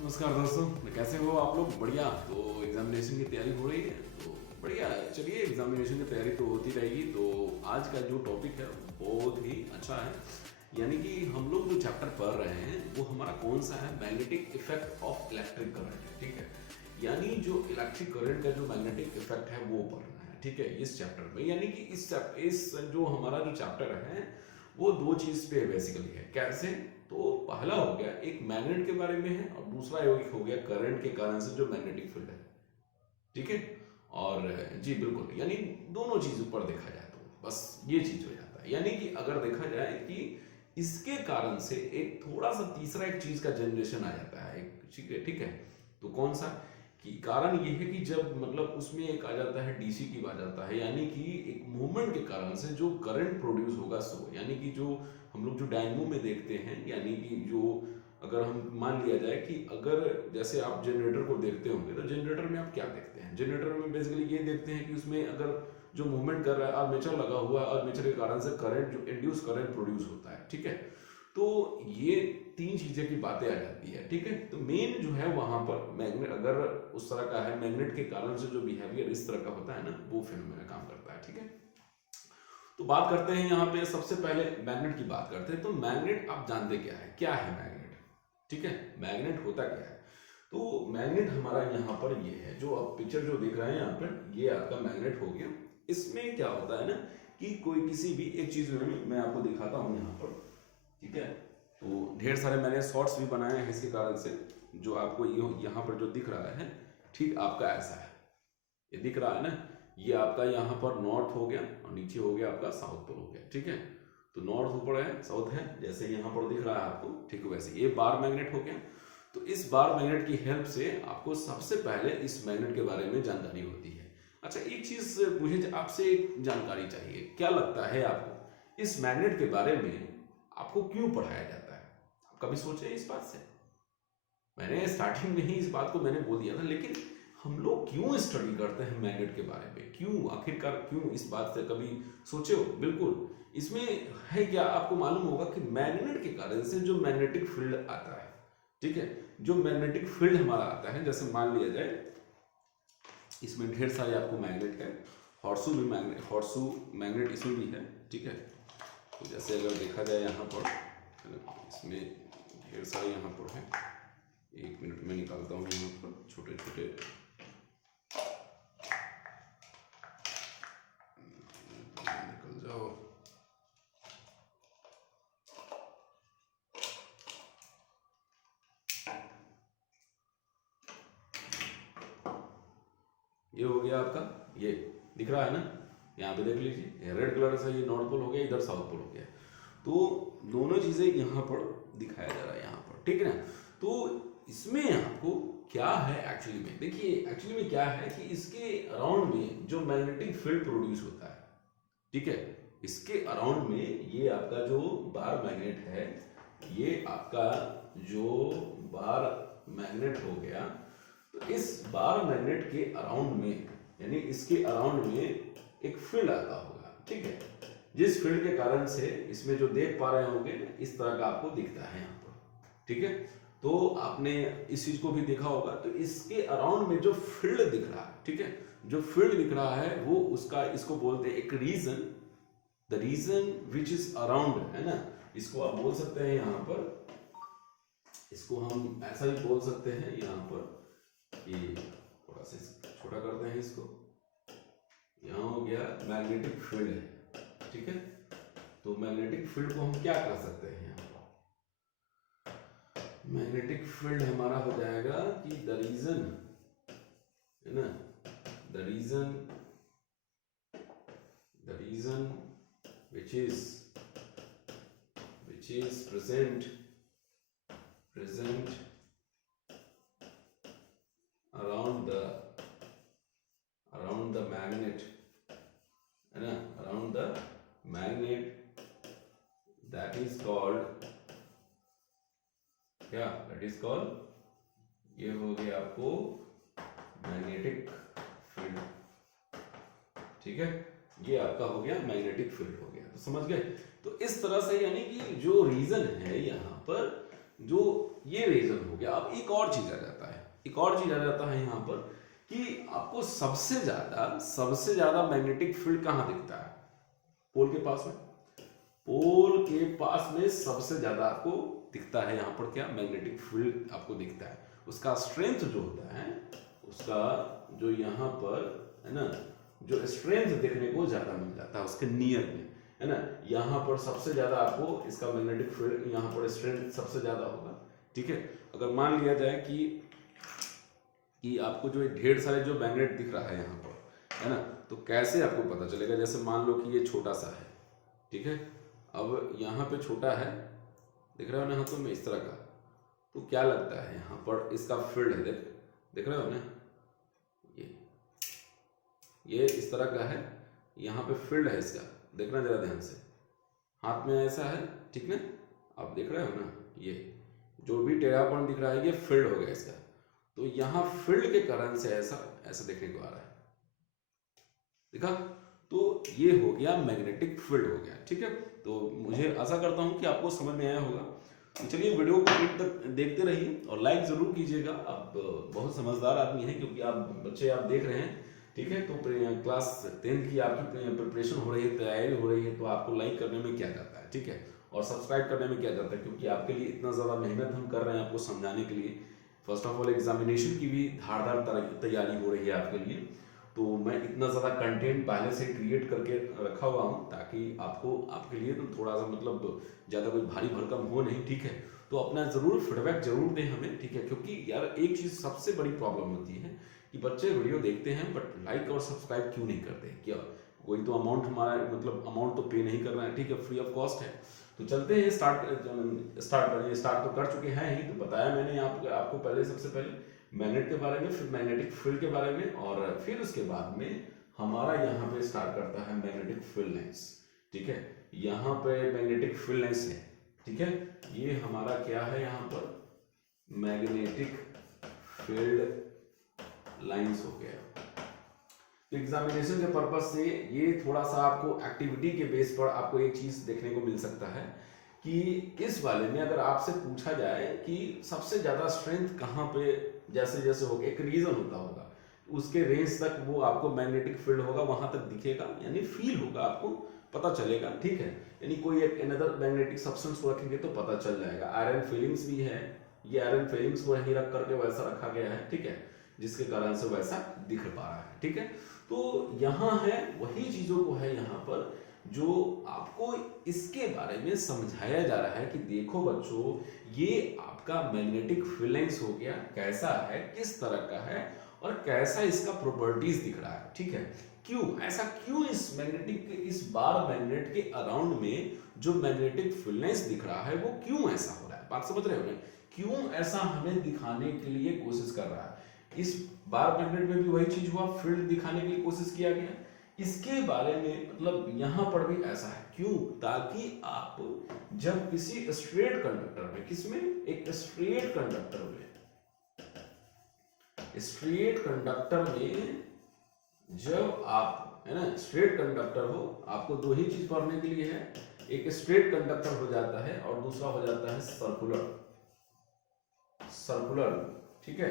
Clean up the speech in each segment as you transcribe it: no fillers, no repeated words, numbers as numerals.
नमस्कार दोस्तों, कैसे हो आप लोग? बढ़िया। तो एग्जामिनेशन की तैयारी हो रही है तो बढ़िया है। चलिए, एग्जामिनेशन की तैयारी तो होती रहेगी। तो आज का जो टॉपिक है बहुत ही अच्छा है। यानी कि हम लोग जो चैप्टर पढ़ रहे हैं वो हमारा कौन सा है? Magnetic effect of electric current है। ठीक है, यानी जो इलेक्ट्रिक करंट का जो मैग्नेटिक इफेक्ट है वो पढ़ना है। ठीक है, इस चैप्टर में। यानी कि इस जो हमारा जो चैप्टर है वो दो चीज पे बेसिकली है। कैसे? तो पहला हो गया एक मैग्नेट के बारे में है और दूसरा एक हो गया करंट के कारण से जो मैग्नेटिक फील्ड है। ठीक है, और जी बिल्कुल, यानी दोनों चीज ऊपर देखा जाए तो बस ये चीज हो जाता है। यानी कि अगर देखा जाए कि इसके कारण से एक थोड़ा सा तीसरा एक चीज का जनरेशन आ जाता है एक। ठीक है, ठीक है। तो कौन सा? कि कारण ये है कि जब मतलब उसमें एक आ जाता है डीसी की आ जाता है, यानी कि एक मूवमेंट के कारण से जो करंट प्रोड्यूस होगा सो, यानी कि जो हम लोग जो डायनमो में देखते हैं, यानी कि जो अगर हम मान लिया जाए कि अगर जैसे आप जनरेटर को देखते होंगे तो जनरेटर में आप क्या देखते हैं? जनरेटर में बेसिकली ये देखते हैं कि उसमें अगर जो मूवमेंट कर रहा है आर्मेचर लगा हुआ है, आर्मेचर के कारण से करंट जो इंड्यूस करंट प्रोड्यूस होता है। ठीक है, तो ये तीन चीजें की बातें आ जाती है। ठीक है, तो मेन जो है वहां पर मैग्नेट अगर उस तरह का है, मैग्नेट के कारण से जो बिहेवियर इस तरह का होता है ना, वो फिनोमेना काम करता है। ठीक है, तो बात करते हैं यहाँ पे सबसे पहले मैग्नेट की बात करते हैं। तो मैग्नेट आप जानते क्या है मैग्नेट? ठीक है, मैग्नेट होता क्या है? तो मैग्नेट हमारा यहाँ पर ये है, जो आप पिक्चर जो देख रहे हैं यहाँ पर, ये आपका मैग्नेट हो गया। इसमें क्या होता है ना कि कोई किसी भी एक चीज में मैं आपको दिखाता हूँ यहाँ पर। ठीक है, तो ढेर सारे मैंने शॉर्ट्स भी बनाए हैं इसके कारण से। जो आपको यहाँ पर जो दिख रहा है, ठीक आपका ऐसा है, ये दिख रहा है ना, ये आपका यहाँ पर नॉर्थ हो गया और नीचे हो गया आपका साउथ पोल हो गया। ठीक है, तो नॉर्थ ऊपर है, साउथ है, जैसे यहाँ पर दिख रहा है आपको। ठीक है, वैसे ये बार मैग्नेट हो गया। तो इस बार मैग्नेट की हेल्प से आपको सबसे पहले इस मैग्नेट के बारे में जानकारी होती है। अच्छा, एक चीज मुझे आपसे एक जानकारी चाहिए, क्या लगता है आपको इस मैग्नेट के बारे में आपको क्यों पढ़ाया जाता है? आप कभी सोचे इस बात से? मैंने स्टार्टिंग में ही इस बात को मैंने बोल दिया था, लेकिन हम लोग क्यों स्टडी करते हैं मैग्नेट के बारे में? क्यों, आखिरकार क्यों? इस बात से कभी सोचे हो? बिल्कुल, इसमें है क्या, आपको मालूम होगा कि मैग्नेट के कारण से जो मैग्नेटिक फील्ड आता है, ठीक है, जो मैग्नेटिक फील्ड हमारा आता है, जैसे मान लिया जाए इसमें ढेर सारे आपको मैग्नेट है, हॉर्सू भी मैग्नेट, हॉर्सू मैग्नेट इसमें भी है। ठीक है, तो जैसे अगर देखा जाए यहाँ पर, इसमें ढेर सारे यहाँ पर है। एक मिनट में निकालता हूँ यहाँ पर छोटे छोटे, निकल जाओ। ये हो गया आपका, ये दिख रहा है ना, यहाँ पे देख लीजिए, रेड कलर से ये नॉर्थ पोल हो गया, इधर साउथ पोल हो गया। तो दोनों चीजें यहाँ पर दिखाया जा रहा है यहाँ पर। ठीक है ना, तो इसमें आपको क्या है एक्चुअली में, देखिए एक्चुअली में क्या है कि इसके अराउंड में जो मैग्नेटिक फील्ड प्रोड्यूस होता है, ठीक है, इसके अराउंड में ये आपका जो बार मैग्नेट है, ये आपका जो बार मैग्नेट हो गया, तो इस बार मैग्नेट के अराउंड में, यानी इसके अराउंड में एक फील्ड आता होगा। ठीक है, जिस फील्ड के कारण से इसमें जो देख पा रहे होंगे इस तरह का आपको दिखता है यहाँ पर। ठीक है, तो आपने इस चीज को भी देखा होगा। तो इसके अराउंड में जो फील्ड दिख रहा है, ठीक है, जो फील्ड दिख रहा है वो उसका, इसको बोलते हैं एक region, the region which is around, है ना, इसको आप बोल सकते हैं यहाँ पर, इसको हम ऐसा ही बोल सकते हैं यहाँ पर कि थोड़ा सा छोटा करते हैं इसको, यहाँ हो गया मैग्नेटिक फील्ड है। ठीक है, तो मैग्नेटिक फील्ड को हम क्या कर सकते हैं यहाँ पर? मैग्नेटिक फील्ड हमारा हो जाएगा कि द रीजन, है ना, the region which is present around the magnet, है ना, around the magnet, that is called क्या, that is called, ये हो गया आपको मैग्नेटिक फील्ड। ठीक है, ये आपका हो गया मैग्नेटिक फील्ड हो गया। तो समझ गए? तो इस तरह से यानी कि जो रीजन है यहाँ पर, जो ये रीजन हो गया। अब एक और चीज आ जाता है, एक और चीज आ जाता है यहाँ पर कि आपको सबसे ज्यादा मैग्नेटिक फील्ड कहाँ दिखता है? पोल के पास में। पोल के पास में सबसे ज्यादा आपको दिखता है यहाँ पर क्या? मैग्नेटिक फील्ड आपको दिखता है। उसका स्ट्रेंथ जो होता है, उसका जो यहाँ पर है ना, जो स्ट्रेंथ देखने को ज्यादा मिल जाता है उसके नियर में, है ना। यहाँ पर सबसे ज्यादा आपको इसका मैग्नेटिक फील्ड, यहाँ पर स्ट्रेंथ सबसे ज्यादा होगा, ठीक है। अगर मान लिया जाए कि आपको जो ढेर सारे जो मैग्नेट दिख रहा है यहाँ पर, है ना, तो कैसे आपको पता चलेगा? जैसे मान लो कि ये छोटा सा है, ठीक है। अब यहाँ पे छोटा है, दिख रहे हो ना हाथों में इस तरह का, तो क्या लगता है यहाँ पर इसका फील्ड है, देख रहे हो ना, ये इस तरह का है, यहाँ पे फील्ड है इसका, देखना जरा ध्यान से, हाथ में ऐसा है, ठीक ना, आप देख रहे हो ना, ये जो भी टेढ़ापन दिख रहा है ये फील्ड हो गया इसका। तो यहाँ फील्ड के कारण से ऐसा देखने को आ रहा है, देखा? तो ये हो गया मैग्नेटिक फील्ड हो गया, ठीक है। तो मुझे आशा करता हूँ कि आपको समझ में आया होगा। तो चलिए वीडियो को एंड तक देखते रहिए और लाइक जरूर कीजिएगा। आप बहुत समझदार आदमी हैं, क्योंकि आप बच्चे आप देख रहे हैं, ठीक है। तो क्लास 10 की आपकी प्रिपरेशन हो रही है, तैयारी हो रही है, तो आपको लाइक करने में क्या जाता है, ठीक है, और सब्सक्राइब करने में क्या जाता है, क्योंकि आपके लिए इतना ज़्यादा मेहनत हम कर रहे हैं आपको समझाने के लिए। फर्स्ट ऑफ ऑल एग्जामिनेशन की भी धारदार तैयारी हो रही है आपके लिए, तो मैं इतना ज़्यादा कंटेंट पहले से क्रिएट करके रखा हुआ हूँ ताकि आपको, आपके लिए तो थोड़ा सा मतलब ज़्यादा कोई भारी भरकम हो नहीं, ठीक है। तो अपना ज़रूर फीडबैक जरूर दें हमें, ठीक है, क्योंकि यार एक चीज़ सबसे बड़ी प्रॉब्लम होती है कि बच्चे वीडियो देखते हैं बट लाइक और सब्सक्राइब क्यों नहीं करते? क्या कोई तो अमाउंट हमारा मतलब अमाउंट तो पे नहीं कर रहा है, ठीक है, फ्री ऑफ कॉस्ट है। तो चलते हैं, स्टार्ट तो कर चुके हैं ही। तो बताया मैंने आपको पहले, सबसे पहले मैग्नेट के बारे में, फिर मैग्नेटिक फील्ड के बारे में, और फिर उसके बाद में हमारा यहाँ पे स्टार्ट करता है मैग्नेटिक फील्ड लाइंस, ठीक है। यहाँ पे मैग्नेटिक फील्ड लाइंस है, ठीक है। ये हमारा क्या है यहाँ पर? मैग्नेटिक फील्ड लाइंस हो गया। तो एग्जामिनेशन के पर्पज से ये थोड़ा सा आपको एक्टिविटी के बेस पर आपको एक चीज देखने को मिल सकता है कि इस वाले में अगर आपसे पूछा जाए कि सबसे ज्यादा स्ट्रेंथ कहाँ पे, जैसे जैसे होगा एक रीजन होगा, उसके रेंज तक वो आपको मैग्नेटिक फील्ड होगा, वहां तक दिखेगा, यानी फील होगा, आपको पता चलेगा, ठीक है। यानी कोई एक अनदर मैग्नेटिक सब्सटेंस को रखेंगे तो पता चल जाएगा। आयरन फिलिंग्स भी है, ये आयरन फिलिंग्स को ही रख करके वैसा रखा गया है, ठीक है, जिसके कारण से वैसा दिख पा रहा है, ठीक है। तो यहाँ है वही चीजों को है यहाँ पर जो आपको इसके बारे में समझाया जा रहा है कि देखो बच्चों, ये आपका मैग्नेटिक फील्ड लाइंस हो गया, कैसा है, किस तरह का है, और कैसा इसका प्रॉपर्टीज दिख रहा है, ठीक है। क्यों ऐसा, क्यों इस बार मैग्नेट के अराउंड में जो मैग्नेटिक फील्ड लाइंस दिख रहा है वो क्यों ऐसा हो रहा है? बात समझ रहे हो ना? क्यों ऐसा हमें दिखाने के लिए कोशिश कर रहा है? इस बार मैग्नेट में भी वही चीज हुआ, फील्ड दिखाने के लिए कोशिश किया गया। इसके बारे में मतलब यहां पर भी ऐसा है, क्यों? ताकि आप जब किसी स्ट्रेट कंडक्टर में, किसमें, एक स्ट्रेट कंडक्टर में जब आप, है ना, स्ट्रेट कंडक्टर हो, आपको दो ही चीज पढ़ने के लिए है, एक स्ट्रेट कंडक्टर हो जाता है और दूसरा हो जाता है सर्कुलर, ठीक है।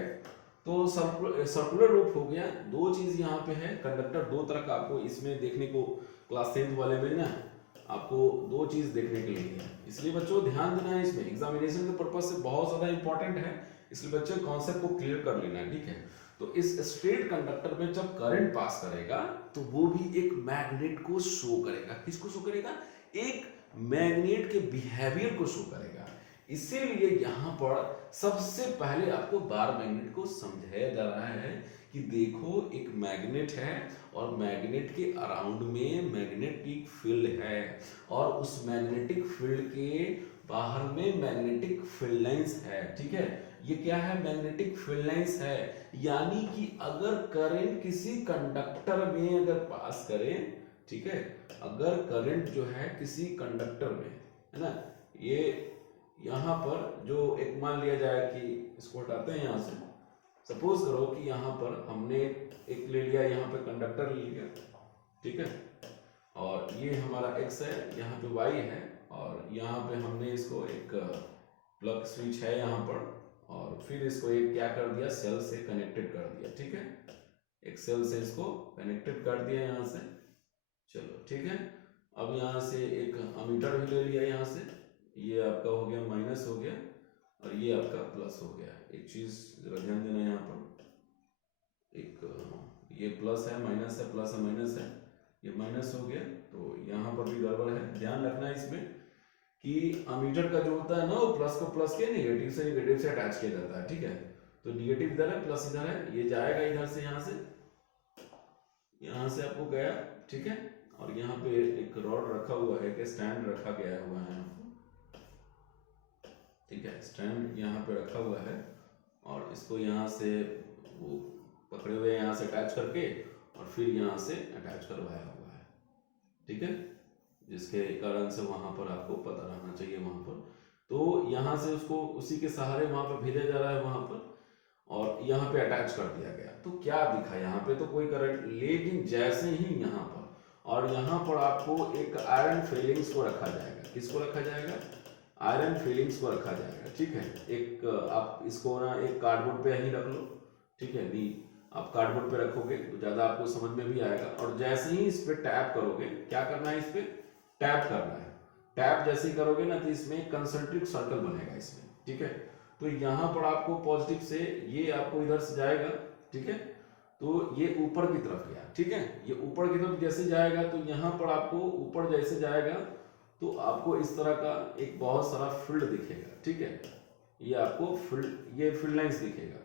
तो सर्कुलर रूप हो गया। दो चीज यहाँ पे है, कंडक्टर दो तरह का आपको इसमें देखने को क्लास 10 वाले में ना आपको दो चीज देखने के लिए है, इसलिए बच्चों ध्यान देना है, इसमें एग्जामिनेशन के पर्पज से बहुत ज्यादा इंपॉर्टेंट है, इसलिए बच्चों कॉन्सेप्ट को क्लियर कर लेना है, ठीक है। तो इस स्ट्रेट कंडक्टर में जब करंट पास करेगा तो वो भी एक मैग्नेट को शो करेगा। किसको शो करेगा? एक मैग्नेट के बिहेवियर को शो करेगा। इसीलिए यहाँ पर सबसे पहले आपको बार मैग्नेट को समझाया जा रहा है कि देखो एक मैग्नेट है और मैग्नेट के अराउंड में मैग्नेटिक फील्ड है, और उस मैग्नेटिक फील्ड के बाहर में मैग्नेटिक फील्ड लाइंस है, ठीक है। ये क्या है? मैग्नेटिक फील्ड लाइंस है। यानी कि अगर करंट किसी कंडक्टर में अगर पास करे, ठीक है, अगर करंट जो है किसी कंडक्टर में, है ना, ये यहाँ पर जो एक मान लिया जाए कि इसको हटाते हैं यहाँ से, सपोज करो कि यहाँ पर हमने एक ले लिया, यहाँ पे कंडक्टर ले लिया, ठीक है, और ये हमारा x है, यहाँ पे y है, और यहाँ पे हमने इसको एक प्लग स्विच है यहाँ पर, और फिर इसको एक क्या कर दिया, सेल से कनेक्टेड कर दिया। ठीक है, एक सेल से इसको कनेक्टेड कर दिया यहाँ से। चलो ठीक है, अब यहाँ से एक अमीटर भी ले लिया यहाँ से, ये आपका हो गया माइनस हो गया, और ये आपका प्लस हो गया। एक चीज जरा ध्यान देना यहाँ पर, एक ये प्लस है माइनस है, प्लस है माइनस है, ये माइनस हो गया, तो यहाँ पर भी गड़बड़ है। ध्यान रखना है इसमें कि अमीटर का जो होता है ना, वो प्लस को प्लस के नेगेटिव से अटैच किया जाता है। ठीक है, तो नेगेटिव इधर है, प्लस इधर है, ये जाएगा इधर से, यहाँ से आपको गया। ठीक है, और यहाँ पे एक रॉड रखा हुआ है, एक स्टैंड रखा गया हुआ है। ठीक है, स्टैंड यहाँ पे रखा हुआ है, और इसको यहाँ से वो पकड़े हुए यहाँ से अटैच करके, और फिर यहाँ से अटैच करवाया हुआ है। ठीक है, जिसके कारण से वहां पर आपको पता रहना चाहिए वहां पर, तो यहाँ से उसको उसी के सहारे वहां पर भेजा जा रहा है वहां पर, और यहाँ पे अटैच कर दिया गया। तो क्या दिखा यहाँ पे, तो कोई करंट, लेकिन जैसे ही यहाँ पर और यहाँ पर आपको एक आयरन फिलिंग्स को रखा जाएगा। किसको रखा जाएगा, आयरन फिलिंग्स को रखा जाएगा। ठीक है, एक आप इसको ना एक कार्डबोर्ड पे ही रख लो। ठीक है, नहीं आप कार्डबोर्ड पे रखोगे तो ज्यादा आपको समझ में भी आएगा। और जैसे ही इस पे टैप करोगे, क्या करना है, इस पे टैप करना है। टैप जैसे ही करोगे ना, तो इसमें कंसंट्रिक सर्कल बनेगा इसमें। ठीक है, तो यहाँ पर आपको पॉजिटिव से ये आपको इधर से जाएगा। ठीक है, तो ये ऊपर की तरफ गया। ठीक है, ये ऊपर की तरफ जैसे जाएगा, तो यहाँ पर आपको ऊपर जैसे जाएगा तो आपको इस तरह का एक बहुत सारा फील्ड दिखेगा। ठीक है, ये आपको फील्ड, ये फील्ड लाइंस दिखेगा,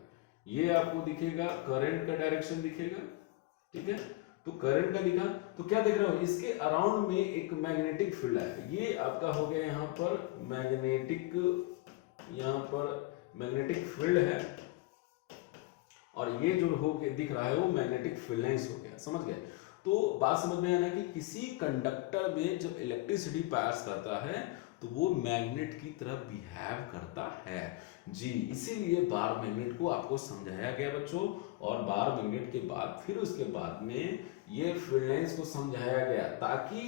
ये आपको दिखेगा करंट का डायरेक्शन दिखेगा। ठीक है, तो करंट का दिखा, तो क्या देख रहे हो, इसके अराउंड में एक मैग्नेटिक फील्ड है। ये आपका हो गया यहाँ पर मैग्नेटिक, यहाँ पर मैग्नेटिक फील्ड है, और ये जो हो के दिख रहा है वो मैग्नेटिक फील्ड लाइंस हो गया। समझ गए, तो बात समझ में आना कि किसी कंडक्टर में जब इलेक्ट्रिसिटी पास करता है तो वो मैग्नेट की तरह बिहेव करता है जी। इसीलिए बार मैग्नेट को आपको समझाया गया बच्चों, और बार मैग्नेट के बाद फिर उसके बाद में ये फील्ड लाइंस को समझाया गया, ताकि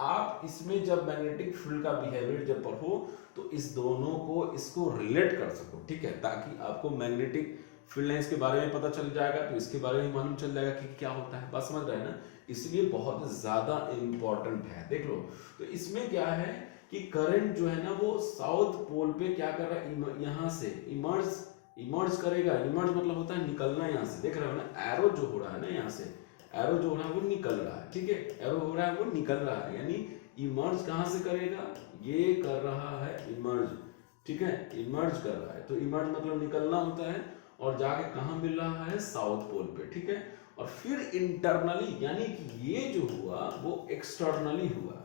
आप इसमें जब मैग्नेटिक फील्ड का बिहेवियर जब पढ़ो तो इस दोनों को, इसको रिलेट कर सको। ठीक है, ताकि आपको मैग्नेटिक फील्ड लाइंस के बारे में पता चल जाएगा, तो इसके बारे में मालूम चल जाएगा कि क्या होता है। बात समझ रहे हैं ना, इसलिए बहुत ज्यादा इंपॉर्टेंट है। देख लो, तो इसमें क्या है कि करंट जो है ना, वो साउथ पोल पे क्या कर रहा है, यहाँ से इमर्ज करेगा। इमर्ज मतलब होता है निकलना। यहाँ से देख रहे हो ना, एरो जो हो रहा है ना, यहाँ से एरो जो हो रहा है वो निकल रहा है। ठीक है, एरो हो रहा है वो निकल रहा है, यानी इमर्ज कहाँ से करेगा, ये कर रहा है इमर्ज। ठीक है, इमर्ज कर रहा है, तो इमर्ज मतलब निकलना होता है, और जाके कहाँ मिल रहा है, साउथ पोल पे। ठीक है, और फिर इंटरनली, यानी कि ये जो हुआ वो एक्सटर्नली हुआ।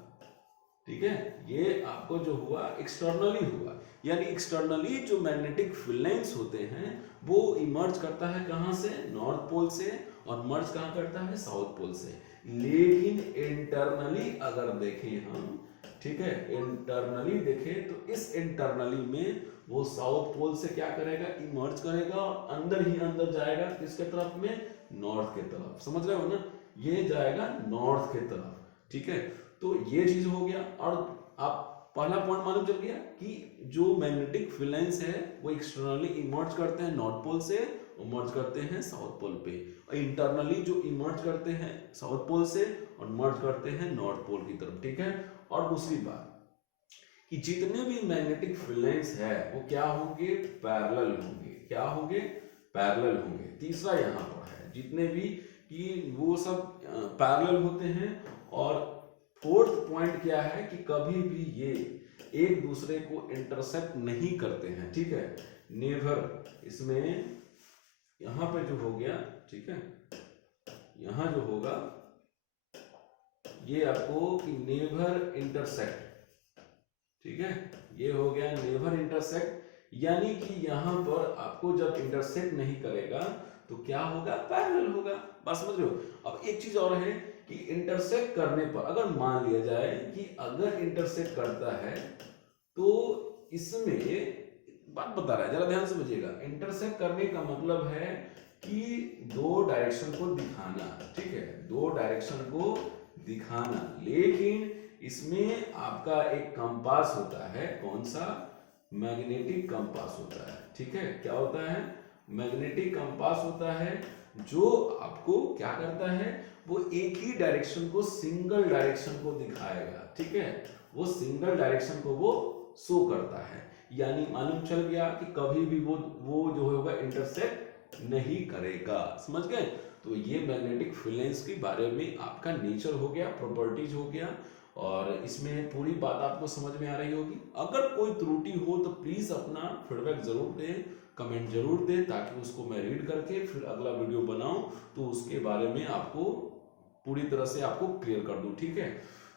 ठीक है, ये आपको जो हुआ एक्सटर्नली हुआ, यानी एक्सटर्नली जो मैग्नेटिक फील्ड लाइंस होते हैं वो इमर्ज करता है कहाँ से, नॉर्थ पोल से, और मर्ज कहाँ करता है, साउथ पोल से। लेकिन इंटरनली अगर देखें हम, ठीक है, इंटरनली देखें तो इस इंटरनली में वो साउथ पोल से क्या करेगा, इमर्ज करेगा, और अंदर ही अंदर जाएगा किसके तरफ में, नॉर्थ के तरफ। समझ रहे हो ना, ये जाएगा नॉर्थ के तरफ। ठीक है, तो ये चीज हो गया, और आप पहला पॉइंट मालूम चल गया कि जो मैग्नेटिक फील्ड लाइंस है वो एक्सटर्नली इमर्ज करते हैं नॉर्थ पोल से, इमर्ज करते हैं साउथ पोल पे, और इंटरनली जो इमर्ज करते हैं साउथ पोल से और मर्ज करते हैं नॉर्थ पोल की तरफ। ठीक है, और दूसरी बात कि जितने भी मैग्नेटिक फील्ड लाइंस है वो क्या होंगे, पैरेलल होंगे। क्या होंगे, पैरेलल होंगे। तीसरा यहाँ पर है जितने भी कि वो सब पैरेलल होते हैं। और फोर्थ पॉइंट क्या है कि कभी भी ये एक दूसरे को इंटरसेक्ट नहीं करते हैं। ठीक है, नेवर, इसमें यहां पे जो हो गया, ठीक है, यहां जो होगा ये आपको कि नेवर इंटरसेक्ट। ठीक है, ये हो गया नेवर इंटरसेक्ट, यानी कि यहां पर आपको जब इंटरसेक्ट नहीं करेगा तो क्या होगा, पैरेलल होगा। बस समझ रहे हो। अब एक चीज और है कि इंटरसेक्ट करने पर अगर मान लिया जाए कि अगर इंटरसेक्ट करता है तो इसमें बात बता रहा है, जरा ध्यान से समझिएगा। इंटरसेक्ट करने का मतलब है कि दो डायरेक्शन को दिखाना। ठीक है, दो डायरेक्शन को दिखाना, लेकिन इसमें आपका एक कंपास होता है, कौन सा, मैग्नेटिक कंपास होता है। ठीक है, क्या होता है? मैग्नेटिक कंपास होता है, जो आपको क्या करता है, वो एक ही डायरेक्शन को, सिंगल डायरेक्शन को दिखाएगा। ठीक है, वो सिंगल डायरेक्शन को वो शो करता है, यानी मालूम चल गया कि कभी भी वो जो होगा इंटरसेक्ट नहीं करेगा। समझ गए? तो ये मैग्नेटिक फील्ड्स के बारे में आपका नेचर हो गया, प्रॉपर्टीज हो गया, और इसमें पूरी बात आपको समझ में आ रही होगी। अगर कोई त्रुटि हो तो प्लीज अपना फीडबैक जरूर दें, कमेंट जरूर दें, ताकि उसको मैं रीड करके फिर अगला वीडियो बनाऊं तो उसके बारे में आपको पूरी तरह से आपको क्लियर कर दूं। ठीक है,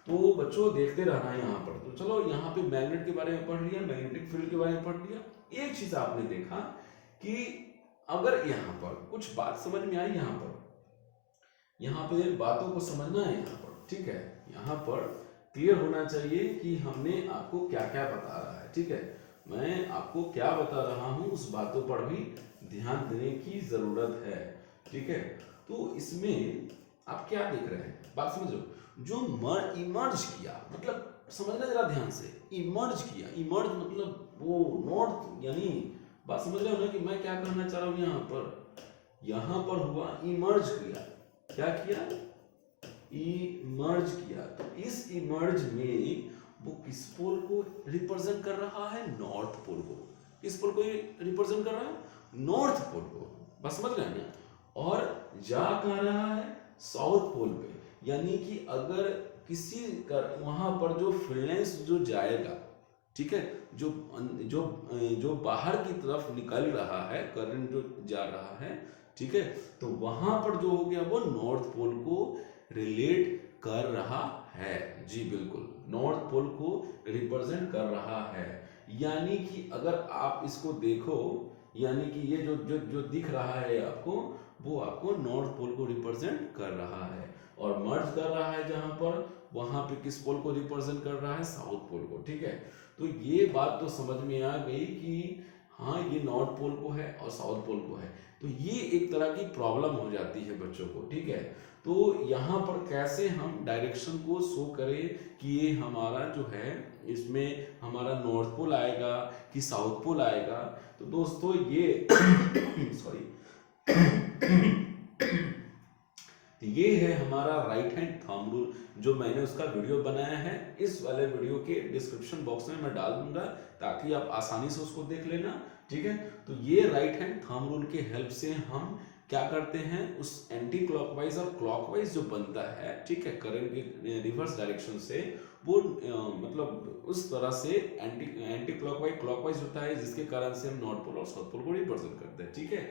तो बच्चों देखते रहना है यहाँ पर। तो चलो, यहाँ पे मैग्नेट के बारे में पढ़ लिया, मैग्नेटिक फील्ड के बारे में पढ़ लिया। एक चीज आपने देखा कि अगर यहाँ पर कुछ बात समझ में आई, यहाँ पे बातों को समझना है यहाँ पर। ठीक है, यहाँ पर क्लियर होना चाहिए कि हमने आपको क्या क्या बता रहा है। ठीक है, मैं आपको क्या बता रहा हूँ उस बातों पर भी ध्यान देने की जरूरत है। ठीक है, तो इसमें आप क्या देख रहे हैं, बात समझो। जो इमर्ज किया, मतलब समझना जरा ध्यान से, इमर्ज किया, इमर्ज मतलब वो नॉर्थ, यानी बात समझ रहे हो ना कि मैं क्या कहना चाह रहा हूँ। यहाँ पर हुआ इमर्ज किया, क्या किया? इमर्ज किया। तो इस इमर्ज में वो किस पोल को रिप्रेजेंट कर रहा है? नॉर्थ पोल को। किस पोल को रिप्रेजेंट कर रहा है? नॉर्थ पोल को। बस समझ गए ना? और जा कहाँ रहा है? साउथ पोल पे। यानी कि अगर किसी वहां पर जो फ्रीलांस जो जाएगा, ठीक है, जो जो जो बाहर की तरफ निकल रहा है, करंट जो जा रहा है, ठीक है, तो वहां पर जो हो गया वो नॉर्थ पोल को रिलेट कर रहा है। जी बिल्कुल, नॉर्थ पोल को रिप्रेजेंट कर रहा है। यानी कि अगर आप इसको देखो, यानी कि ये जो जो जो दिख रहा है आपको, वो आपको नॉर्थ पोल को रिप्रेजेंट कर रहा है। और मर्ज कर रहा है जहां पर, वहां पे किस पोल को रिप्रेजेंट कर रहा है? साउथ पोल को। ठीक है, तो ये बात तो समझ में आ गई कि हाँ, ये नॉर्थ पोल को है और साउथ पोल को है। तो ये एक तरह की प्रॉब्लम हो जाती है बच्चों को। ठीक है, तो यहाँ पर कैसे हम डायरेक्शन को शो करें कि ये हमारा जो है, इसमें हमारा नॉर्थ पोल आएगा कि साउथ पोल आएगा। तो दोस्तों ये सॉरी ये है हमारा राइट हैंड थंब रूल, जो मैंने उसका वीडियो बनाया है। इस वाले वीडियो के डिस्क्रिप्शन बॉक्स में मैं डाल दूंगा, ताकि आप आसानी से उसको देख लेना। ठीक है, तो ये राइट हैंड थंब रूल के हेल्प से हम क्या करते हैं, उस एंटी क्लॉकवाइज और क्लॉकवाइज जो बनता है, ठीक है, करंट के रिवर्स डायरेक्शन से, वो मतलब उस तरह से एंटी क्लॉकवाइज क्लॉकवाइज होता है, जिसके कारण से हम नॉर्थ पोल और साउथ पोल को रिप्रेजेंट करते हैं। ठीक है,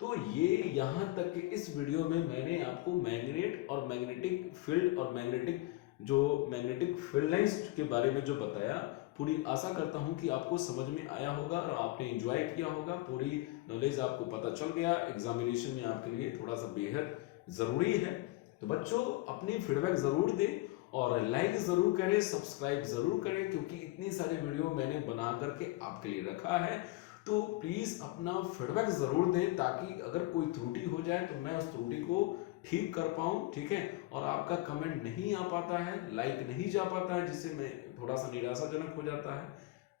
तो ये यहाँ तक कि इस वीडियो में मैंने आपको मैग्नेट और मैग्नेटिक फील्ड और मैग्नेटिक फील्ड लाइंस के बारे में जो बताया, पूरी आशा करता हूं कि आपको समझ में आया होगा और आपने एंजॉय किया होगा। पूरी नॉलेज आपको पता चल गया। एग्जामिनेशन में आपके लिए थोड़ा सा बेहद जरूरी है। तो बच्चों, अपनी फीडबैक जरूर दें और लाइक जरूर करें, सब्सक्राइब जरूर करें, क्योंकि इतनी सारे वीडियो मैंने बना करके आपके लिए रखा है। तो प्लीज अपना फीडबैक जरूर दें, ताकि अगर कोई त्रुटि हो जाए तो मैं उस त्रुटि को ठीक कर पाऊं। ठीक है, और आपका कमेंट नहीं आ पाता है, लाइक नहीं जा पाता है, जिससे मैं थोड़ा सा निराशाजनक हो जाता है।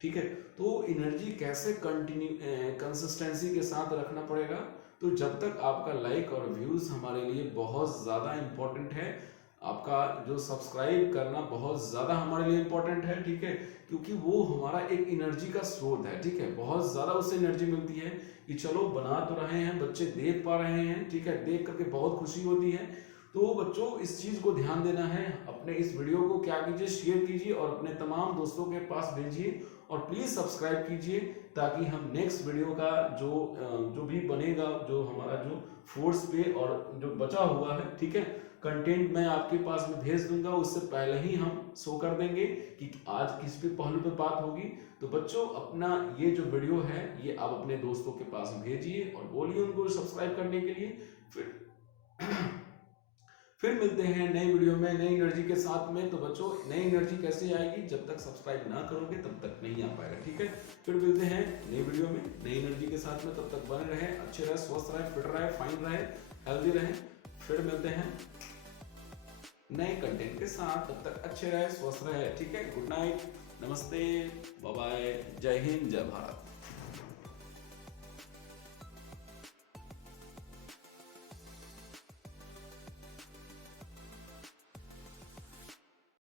ठीक है, तो एनर्जी कैसे कंसिस्टेंसी के साथ रखना पड़ेगा। तो जब तक आपका लाइक और व्यूज हमारे लिए बहुत ज्यादा इंपॉर्टेंट है, आपका जो सब्सक्राइब करना बहुत ज्यादा हमारे लिए इंपॉर्टेंट है। ठीक है, क्योंकि वो हमारा एक एनर्जी का स्रोत है। ठीक है, बहुत ज्यादा उससे एनर्जी मिलती है कि चलो बना तो रहे हैं, बच्चे देख पा रहे हैं। ठीक है, देख करके बहुत खुशी होती है। तो बच्चों, इस चीज को ध्यान देना है। अपने इस वीडियो को क्या कीजिए, शेयर कीजिए और अपने तमाम दोस्तों के पास भेजिए, और प्लीज सब्सक्राइब कीजिए, ताकि हम नेक्स्ट वीडियो का जो भी बनेगा, जो हमारा जो फोर्स पे और जो बचा हुआ है, ठीक है, कंटेंट मैं आपके पास में भेज दूंगा। उससे पहले ही हम शो कर देंगे कि आज किस पे पहलू पे बात होगी। तो बच्चों, अपना ये जो वीडियो है, ये आप अपने दोस्तों के पास में भेजिए और बोलिए उनको सब्सक्राइब करने के लिए। फिर मिलते हैं नई वीडियो में नई एनर्जी के साथ में। तो बच्चों, नई एनर्जी कैसे आएगी, जब तक सब्सक्राइब ना करोगे तब तक नहीं आ पाएगा। ठीक है, फिर मिलते हैं नई वीडियो में नई एनर्जी के साथ में। तब तक बने रहे, अच्छे रहे, स्वस्थ रहे, फिट रहे, फाइन रहे, हेल्दी रहे। फिर मिलते हैं। नए कंटेंट के साथ। तब तक अच्छे रहे, स्वस्थ रहे, ठीक है। गुड नाइट, नमस्ते, बाय बाय, जय हिंद, जय भारत।